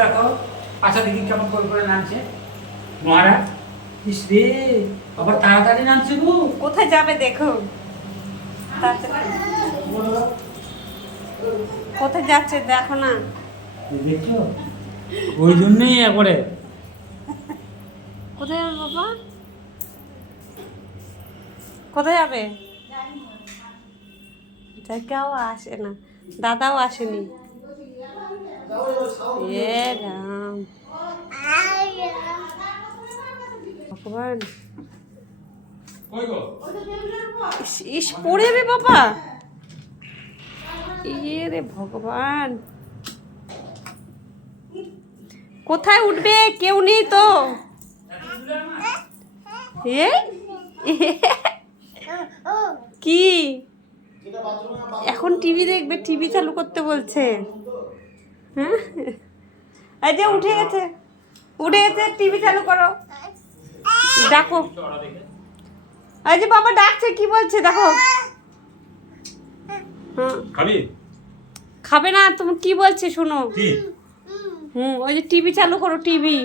দেখো পাশা দিকে কেমন করে করে নামছে? মহারা ইস রে আবার তাড়াতাড়ি নামছে গো। কোথায় যাবে দেখো? কোথায় যাচ্ছে দেখো না। দেখছ? ওই জন্যই একবারে। কোথায় যাবে বাবা? কোথায় যাবে? কেউ আসে না। দাদাও আসেনি। রাম। ভগবান। ইস, ইস পড়ে যাবে বাবা। ইয়ে রে ভগবান। কোথায় উঠবে? কেউ নেই তো। কি? এখন টিভি দেখবে টিভি চালু করতে বলছে। হ্যাঁ? এই যে উঠে গেছে। উঠে গেছে টিভি চালু করো। ডাকো এই যে বাবা ডাকছে কি বলছে দেখো। খাবি? খাবে না তুমি কি বলছে শোনো। কি? হুম ওই যে টিভি চালু করো টিভি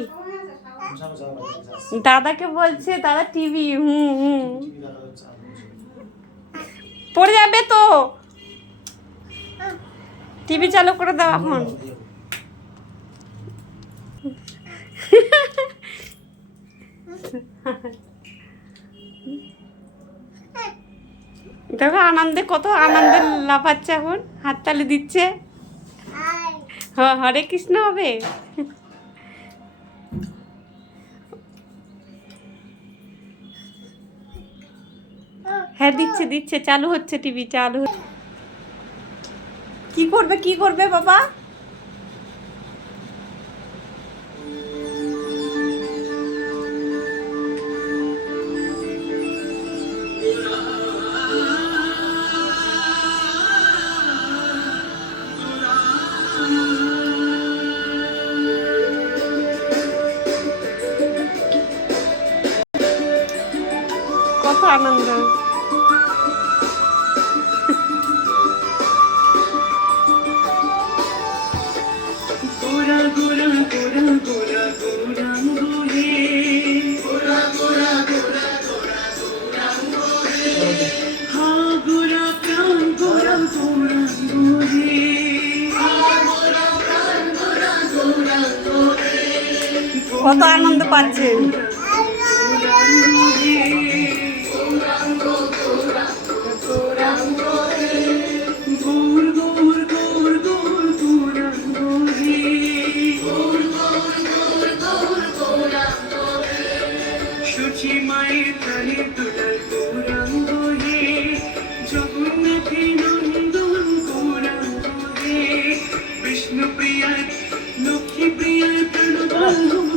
দাদাকে বলছে দাদা টিভি হুম হুম পড়ে যাবে তো টিভি চালু করে দাও এখন। দেখো আনন্দে কত আনন্দে লাফাচ্ছে এখন হাততালি দিচ্ছে। হরে কৃষ্ণ হবে। হ্যাঁ দিচ্ছে দিচ্ছে চালু হচ্ছে টিভি চালু হচ্ছে। কি করবে কি করবে বাবা? কত আনন্দ। কত আনন্দ পাচ্ছে। বিষ্ণু প্রিয় লক্ষ্মী প্রিয় প্রণবান্ধব